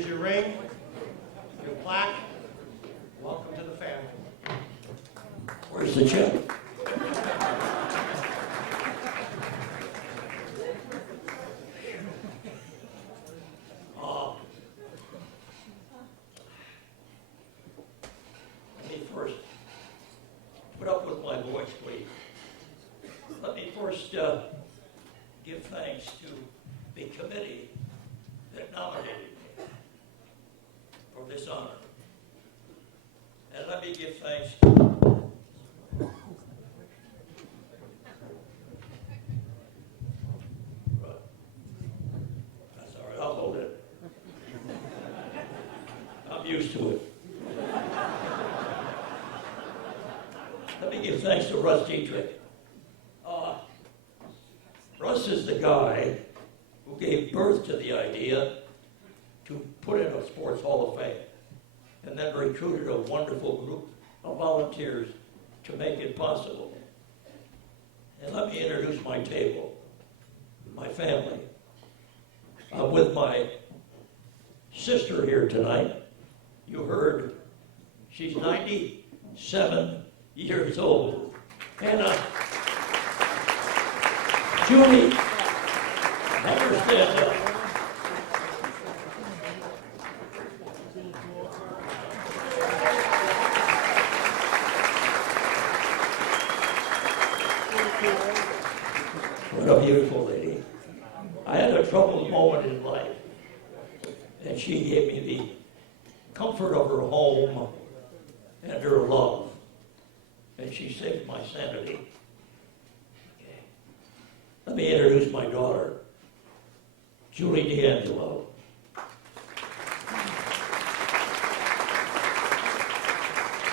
Here's your ring, your plaque. Welcome to the family. Where's the check? Let me first put up with my voice, please. Let me first give thanks to the committee that nominated me for this honor. And let me give thanks That's all right, I'll hold it. I'm used to it. Let me give thanks to Russ Dietrich. Russ is the guy who gave birth to the idea to put in a Sports Hall of Fame, and then recruited a wonderful group of volunteers to make it possible. And let me introduce my table, my family. I'm with my sister here tonight. You heard she's 97 years old. And Julie, have her stand up. What a beautiful lady. I had a troubled moment in life, and she gave me the comfort of her home and her love, and she saved my sanity. Okay. Let me introduce my daughter, Julie D'Angelo.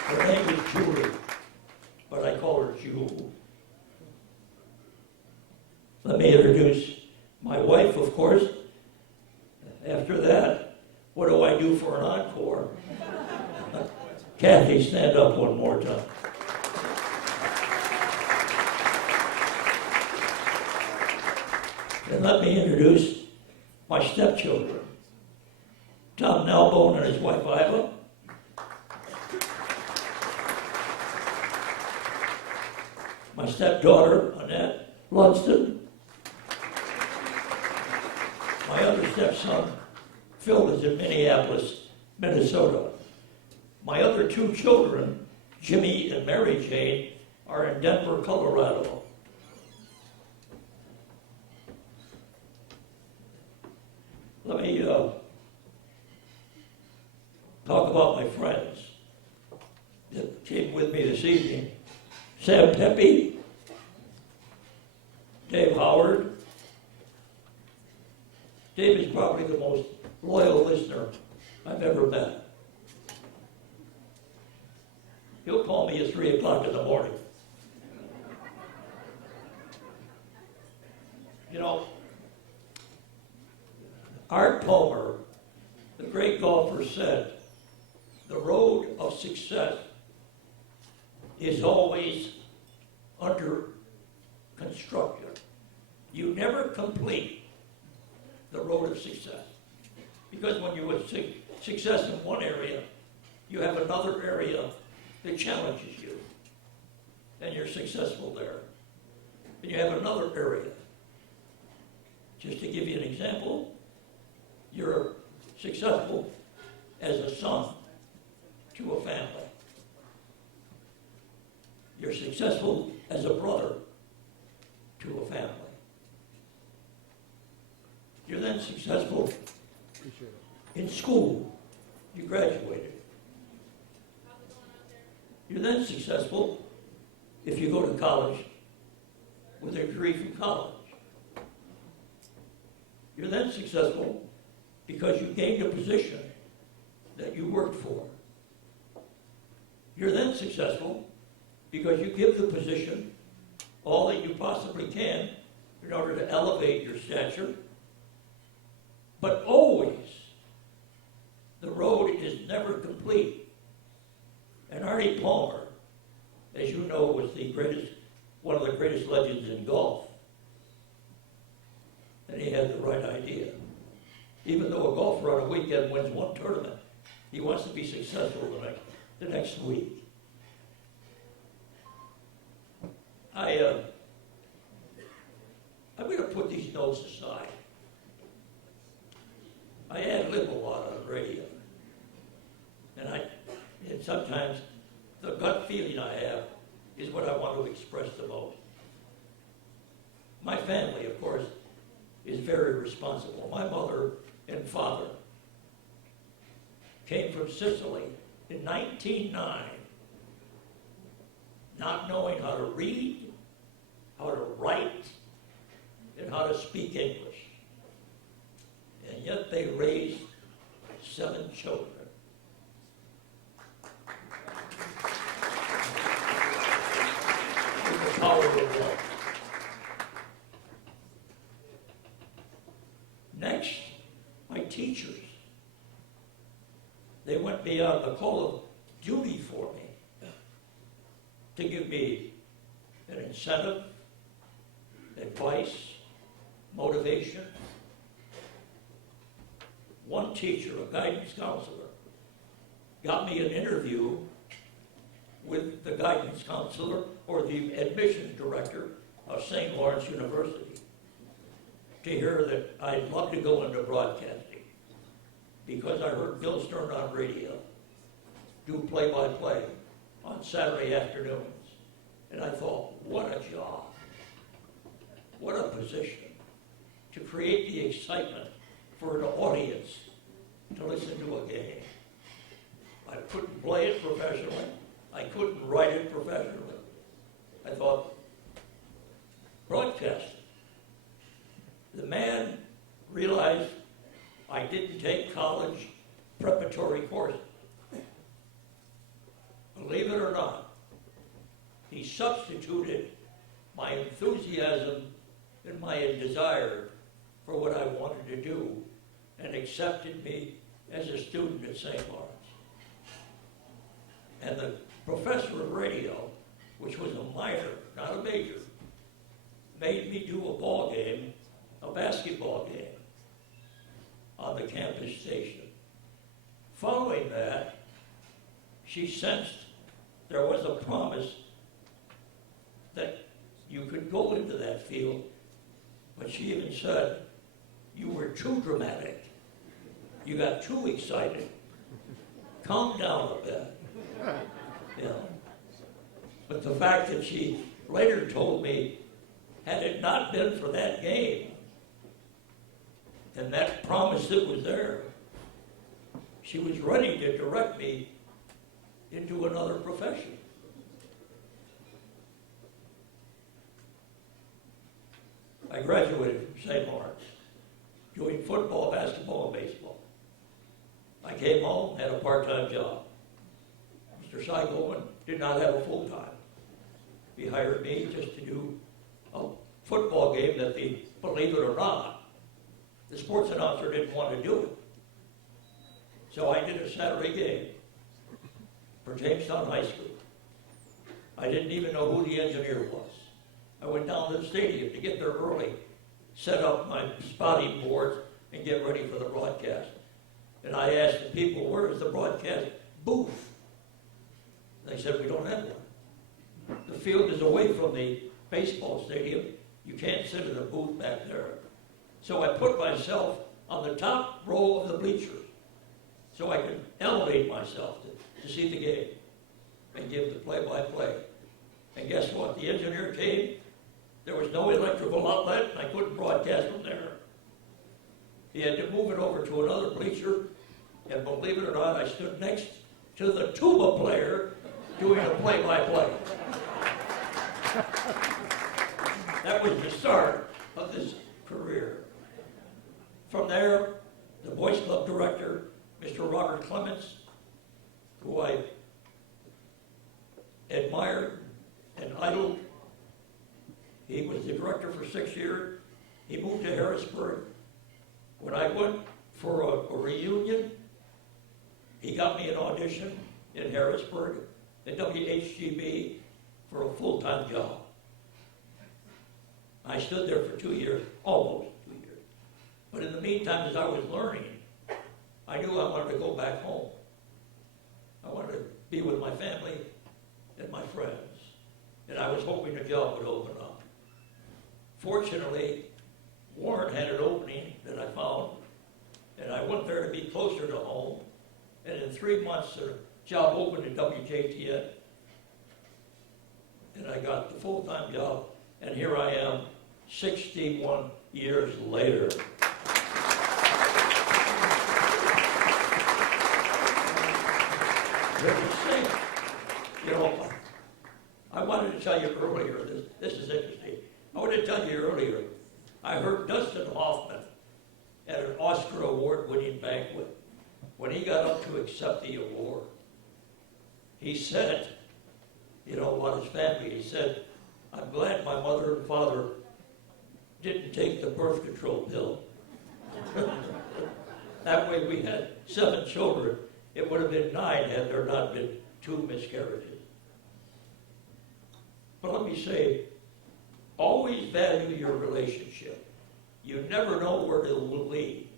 Her name is Julie, but I call her Jewel. Let me introduce my wife, of course. After that, what do I do for an encore? Kathy, stand up one more time. And let me introduce my stepchildren, Tom Nalbone and his wife, Iva. My stepdaughter, Annette Lunston. My other stepson, Phil, is in Minneapolis, Minnesota. My other two children, Jimmy and Mary Jane, are in Denver, Colorado. Let me talk about my friends that came with me this evening. Sam Pepe, Dave Howard. Dave is probably the most loyal listener I've ever met. He'll call me at 3 o'clock in the morning. You know, Art Palmer, the great golfer, said, the road of success is always under construction. You never complete the road of success. Because when you have success in one area, you have another area that challenges you, and you're successful there. And you have another area. Just to give you an example, you're successful as a son to a family. You're successful as a brother to a family. You're then successful in school. You graduated. You're then successful if you go to college with a degree from college. You're then successful because you gained a position that you worked for. You're then successful because you give the position all that you possibly can in order to elevate your stature. But always, the road is never complete. And Artie Palmer, as you know, was one of the greatest legends in golf. And he had the right idea. even though a golfer on a weekend wins one tournament, he wants to be successful the next week. I'm going to put these notes aside. I ad-lib a lot on the radio. And sometimes the gut feeling I have is what I want to express the most. My family, of course, is very responsible. My mother and father came from Sicily in 1909, not knowing how to read, how to write, and how to speak English. And yet they raised 7 children. With the power of love. Next, my teachers. They went beyond the call of duty for me to give me an incentive, advice, motivation. One teacher, a guidance counselor, got me an interview with the guidance counselor or the admissions director of St. Lawrence University to hear that I'd love to go into broadcasting because I heard Bill Stern on radio do play-by-play on Saturday afternoons. And I thought, what a job, what a position to create the excitement for an audience to listen to a game. I couldn't play it professionally. I couldn't write it professionally. I thought, broadcasting. The man realized I didn't take college preparatory courses. Believe it or not, he substituted my enthusiasm and my desire for what I wanted to do and accepted me as a student at St. Lawrence. And the professor of radio, which was a minor, not a major, made me do a ball game, a basketball game, on the campus station. Following that, she sensed there was a promise that you could go into that field, but she even said, you were too dramatic. You got too excited. Calm down a bit. You know. But the fact that she later told me, had it not been for that game, and that promise that was there, she was ready to direct me into another profession. I graduated from St. Lawrence, doing football, basketball, and baseball. I came home, had a part-time job. Mr. Cy Goldman did not have a full-time. He hired me just to do a football game that believe it or not, the sports announcer didn't want to do it. So I did a Saturday game for Jamestown High School. I didn't even know who the engineer was. I went down to the stadium to get there early, set up my spotting boards, and get ready for the broadcast. And I asked the people, where is the broadcast booth? They said, we don't have one. The field is away from the baseball stadium. You can't sit in a booth back there. So I put myself on the top row of the bleachers so I could elevate myself to see the game and give the play-by-play. And guess what? The engineer came. There was no electrical outlet, and I couldn't broadcast from there. He had to move it over to another bleacher, and believe it or not, I stood next to the tuba player doing a play-by-play. That was the start of this career. From there, the Boys Club director, Mr. Robert Clements, who I admired and idoled. He was the director for 6 years. He moved to Harrisburg. When I went for a reunion, he got me an audition in Harrisburg at WHGB for a full-time job. I stood there for 2 years, almost 2 years. But in the meantime, as I was learning, I knew I wanted to go back home. I wanted to be with my family and my friends. And I was hoping a job would open up. Fortunately, Warren had an opening that I found, and I went there to be closer to home. And in 3 months, the job opened at WJTN, and I got the full-time job. And here I am, 61 years later. You know, I wanted to tell you earlier, this is interesting. I wanted to tell you earlier, I heard Dustin Hoffman at an Oscar award-winning banquet. When he got up to accept the award, he said, you know, about his family, he said, I'm glad my mother and father didn't take the birth control pill. That way we had 7 children. It would have been 9 had there not been 2 miscarriages. But let me say, always value your relationship. You never know where it will lead.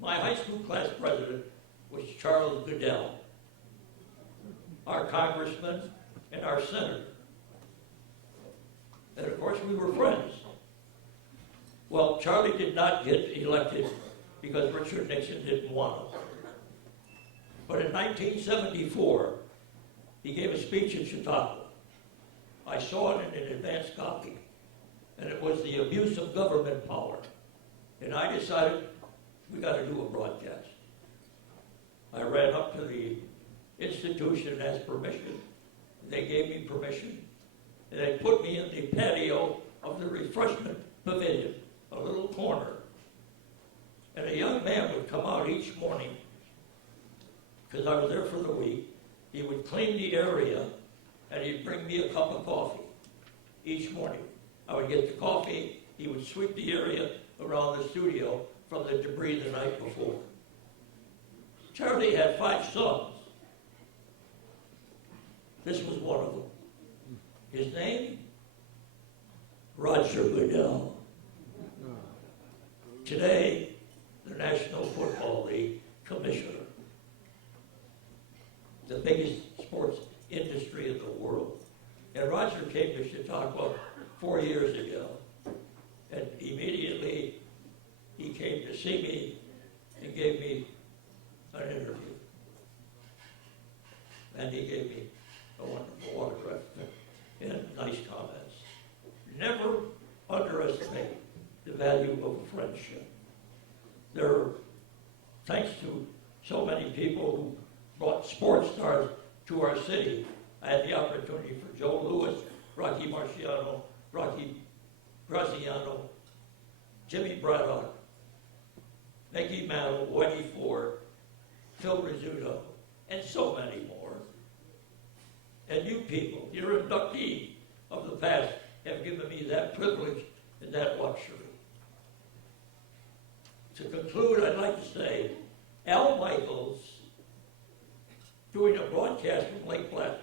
My high school class president was Charles Goodell, our congressman and our senator. And of course we were friends. Well, Charlie did not get elected because Richard Nixon didn't want him. But in 1974, he gave a speech in Chicago. I saw it in an advance copy, and it was the abuse of government power. And I decided we got to do a broadcast. I ran up to the institution and asked permission. They gave me permission, and they put me in the patio of the refreshment pavilion, a little corner. And a young man would come out each morning, because I was there for the week. He would clean the area, and he'd bring me a cup of coffee each morning. I would get the coffee, he would sweep the area around the studio from the debris the night before. Charlie had 5 sons. This was one of them. His name? Roger Goodell. Today, the National Football League commissioner. The biggest sports industry in the world. And Roger came to Chautauqua 4 years ago. And immediately he came to see me and gave me an interview. And he gave me a wonderful autograph and nice comments. Never underestimate the value of a friendship. Thanks to so many people who brought sports stars to our city, I had the opportunity for Joe Louis, Rocky Marciano, Rocky Graziano, Jimmy Braddock, Mickey Mantle, Whitey Ford, Phil Rizzuto, and so many more. And you people, your inductee of the past, have given me that privilege and that luxury. To conclude, I'd like to say, Al Michaels, doing a broadcast from Lake Placid,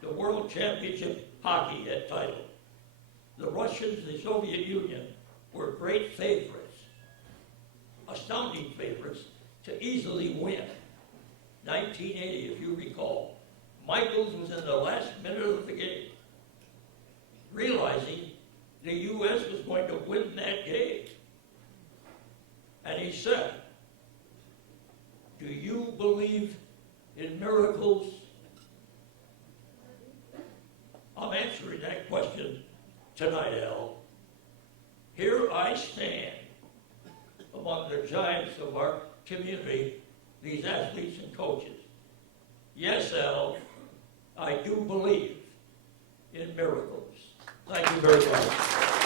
the World Championship hockey had title. The Russians, the Soviet Union, were great favorites, astounding favorites, to easily win. 1980, if you recall. Michaels was in the last minute of the game, realizing the U.S. was going to win that game. And he said, do you believe in miracles? I'm answering that question tonight, Al. Here I stand among the giants of our community, these athletes and coaches. Yes, Al, I do believe in miracles. Thank you very much.